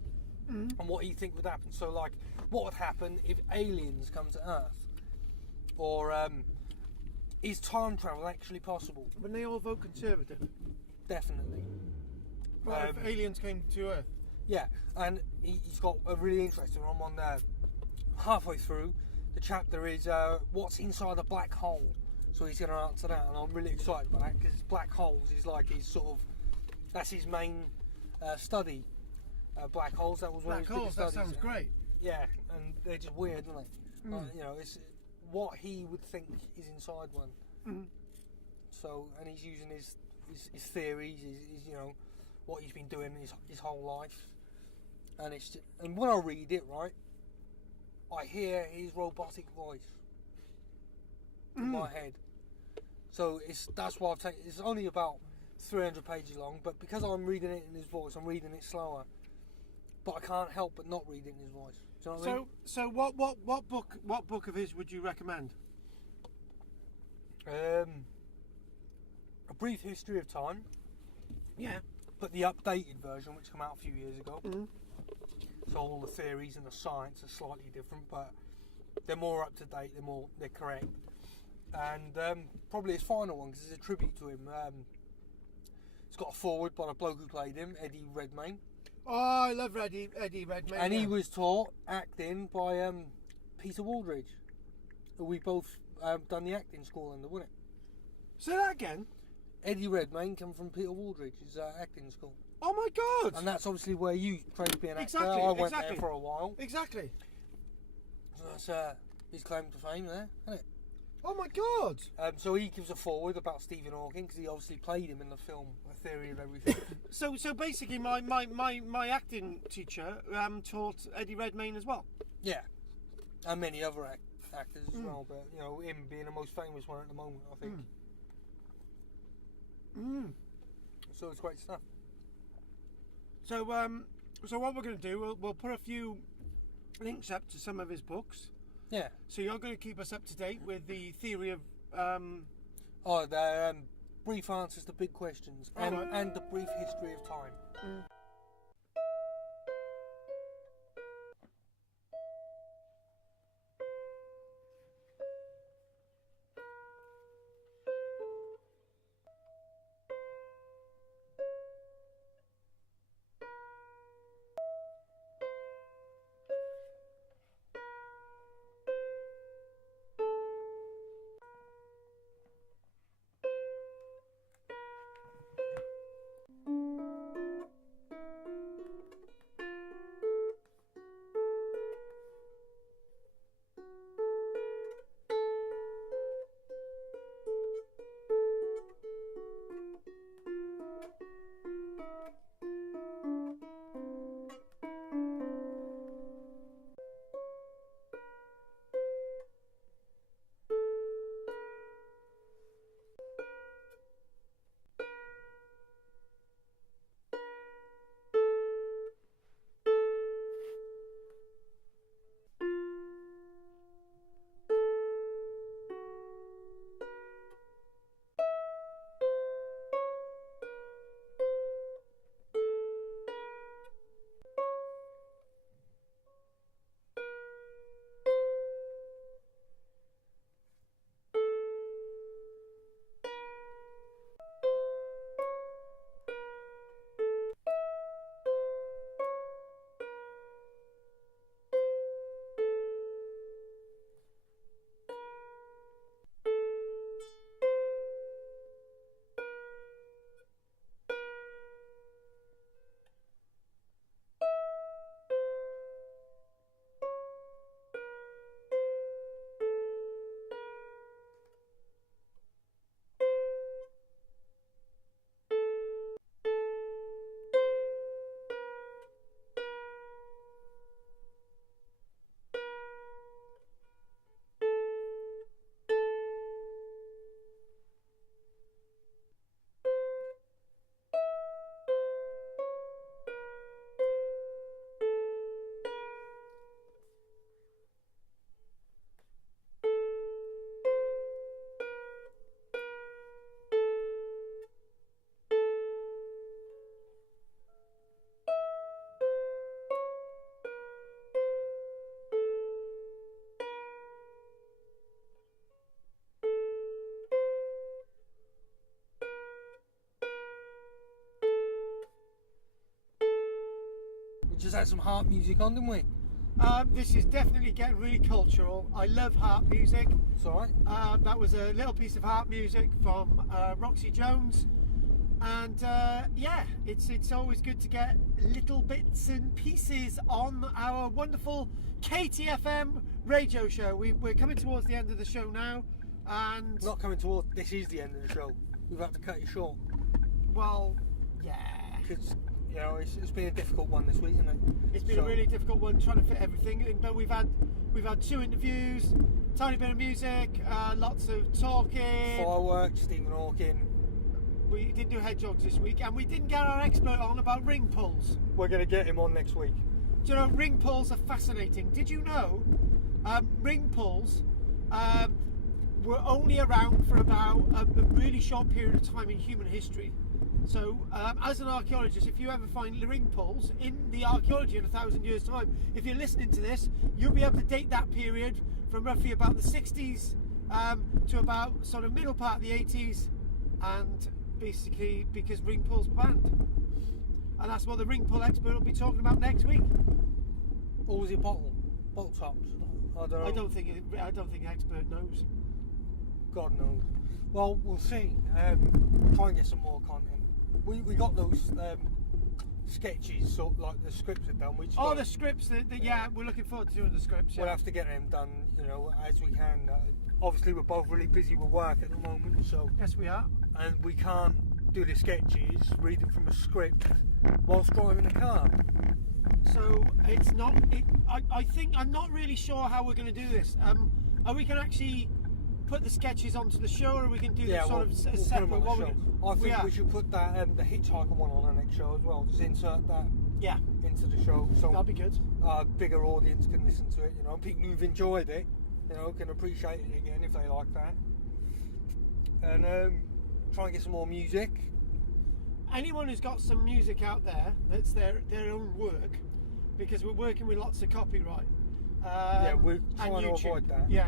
and what he thinks would happen. So, like, what would happen if aliens come to Earth, or is time travel actually possible? When they all vote Conservative. Definitely. Well, if aliens came to Earth. Yeah, and he's got a really interesting one. I'm on there halfway through. The chapter is what's inside a black hole. So he's going to answer that, and I'm really excited about that because black holes is like his that's his main study. Black holes. That was one of his biggest studies. That sounds great. Yeah, and they're just weird, aren't they? It's what he would think is inside one. So, and he's using his theories, his what he's been doing his whole life, and when I read it, right, I hear his robotic voice in my head. So that's why I've taken. It's only about 300 pages long, but because I'm reading it in his voice, I'm reading it slower. But I can't help but not read it in his voice. Do you know what I mean? So what book of his would you recommend? A Brief History of Time. Yeah. But the updated version, which came out a few years ago. So all the theories and the science are slightly different, but they're more up to date. They're correct. and probably his final one because it's a tribute to him. It's got a forward by the bloke who played him, Eddie Redmayne. Oh, I love Eddie Redmayne. And he was taught acting by Peter Waldridge, who we both done the acting school under, wasn't it? Say that again. Eddie Redmayne come from Peter Waldridge's acting school. Oh my God! And that's obviously where you trained to be an actor. Exactly, I went exactly. there for a while. Exactly. So that's his claim to fame there, isn't it? Oh my God! So he gives a forward about Stephen Hawking because he obviously played him in the film A Theory of Everything. So basically, my acting teacher taught Eddie Redmayne as well. Yeah, and many other actors as well, but you know, him being the most famous one at the moment, I think. So it's great stuff. So what we're going to do, we'll put a few links up to some of his books. Yeah. So you're going to keep us up to date with the theory of. The brief answers to big questions and the brief history of time. We just had some harp music on, didn't we? This is definitely getting really cultural. I love harp music. It's alright. That was a little piece of harp music from Roxanne Jones, and yeah, it's always good to get little bits and pieces on our wonderful KTFM radio show. We're coming towards the end of the show now, and Not coming towards. This is the end of the show. We've had to cut it short well, yeah, because you know it's been a difficult one this week, isn't it? it's been a really difficult one trying to fit everything in. But we've had 2 interviews, tiny bit of music, lots of talking. Fireworks, Stephen Hawking. We didn't do hedgehogs this week, and we didn't get our expert on about ring pulls. We're going to get him on next week. Do you know, ring pulls are fascinating. Did you know ring pulls were only around for about a really short period of time in human history? So, as an archaeologist, if you ever find ring pulls in the archaeology in 1,000 years' time, if you're listening to this, you'll be able to date that period from roughly about the 60s to about sort of middle part of the 80s, and basically because ring pulls banned. And that's what the ring pull expert will be talking about next week. Or was it bottle tops? I don't know. I don't think the expert knows. God knows. Well, we'll see. Try and get some more content. We got those sketches, sort of like the scripts are done. The scripts. Yeah, we're looking forward to doing the scripts. Yeah. We'll have to get them done, as we can. Obviously, we're both really busy with work at the moment, so Yes, we are. and we can't do the sketches, read them from a script whilst driving a car. So it's not. I think I'm not really sure how we're going to do this. Are we going to actually put the sketches onto the show, or we can do them sort of we'll separate? put them on the show. I think we should put that the hitchhiker one on our next show as well. Just insert that into the show, so that'd be good. A bigger audience can listen to it. People who've enjoyed it, can appreciate it again if they like that. And try and get some more music. Anyone who's got some music out there that's their own work, because we're working with lots of copyright. We're trying to avoid that. Yeah.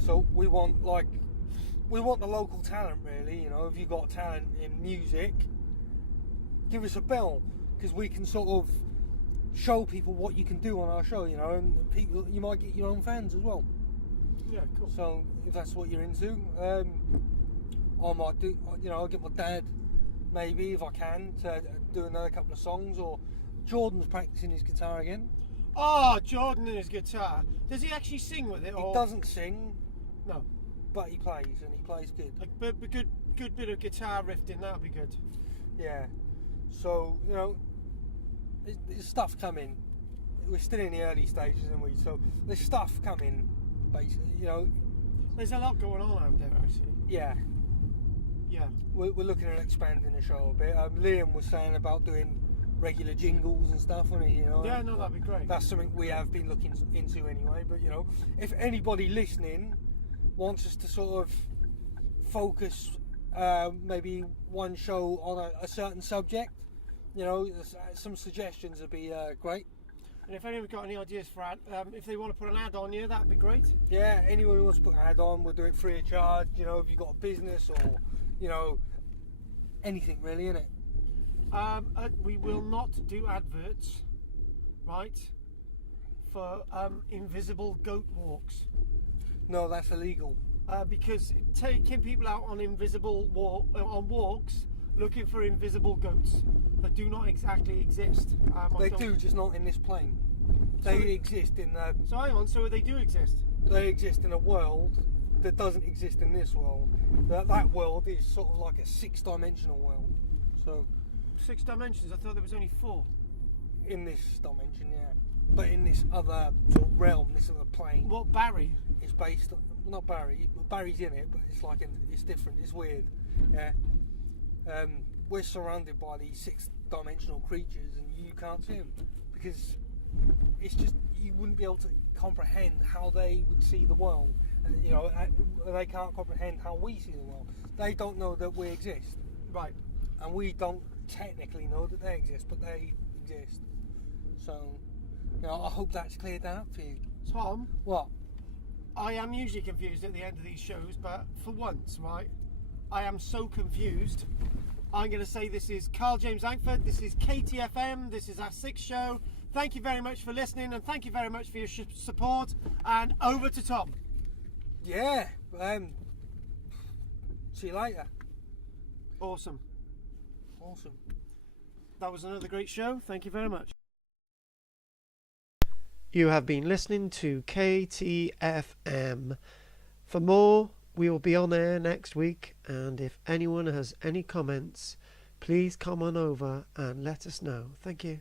So we want the local talent, really. If you've got talent in music, give us a bell, because we can sort of show people what you can do on our show. And people, you might get your own fans as well. Yeah, cool. So if that's what you're into, I might do. I'll get my dad, maybe if I can, to do another couple of songs. Or Jordan's practicing his guitar again. Oh, Jordan and his guitar. Does he actually sing with it? He doesn't sing. No. But he plays, and he plays good. A good bit of guitar riffing, that'll be good. Yeah. So, there's stuff coming. We're still in the early stages, aren't we? So there's stuff coming, basically, There's a lot going on out there, actually. Yeah. Yeah. We're looking at expanding the show a bit. Liam was saying about doing regular jingles and stuff, wasn't he? Yeah, no, that'd be great. That's something we have been looking into anyway. But if anybody listening wants us to sort of focus maybe one show on a certain subject, some suggestions would be great. And if anyone's got any ideas for if they want to put an ad on you, that'd be great. Yeah, anyone who wants to put an ad on, we'll do it free of charge. If you've got a business or anything really, innit? We will not do adverts, right, for invisible goat walks. No, that's illegal. Because taking people out on on walks looking for invisible goats that do not exactly exist. They do, just not in this plane. They exist in the... So hang on, so they do exist? They exist in a world that doesn't exist in this world. That world is sort of like a 6-dimensional world. So 6 dimensions? I thought there was only 4. In this dimension, yeah. But in this other sort of realm, this other plane... What, Barry? It's based... Not Barry. Barry's in it, but it's like... It's different. It's weird. Yeah. We're surrounded by these 6-dimensional creatures, and you can't see them. Because it's just... You wouldn't be able to comprehend how they would see the world. They can't comprehend how we see the world. They don't know that we exist. Right. And we don't technically know that they exist, but they exist. So, I hope that's cleared out for you. Tom? What? I am usually confused at the end of these shows, but for once, right, I am so confused. I'm going to say this is Karl-James Langford, this is KTFM, this is our 6th show. Thank you very much for listening, and thank you very much for your support, and over to Tom. Yeah, see you later. Awesome. That was another great show. Thank you very much. You have been listening to KTFM. For more, we will be on air next week, and if anyone has any comments, please come on over and let us know. Thank you.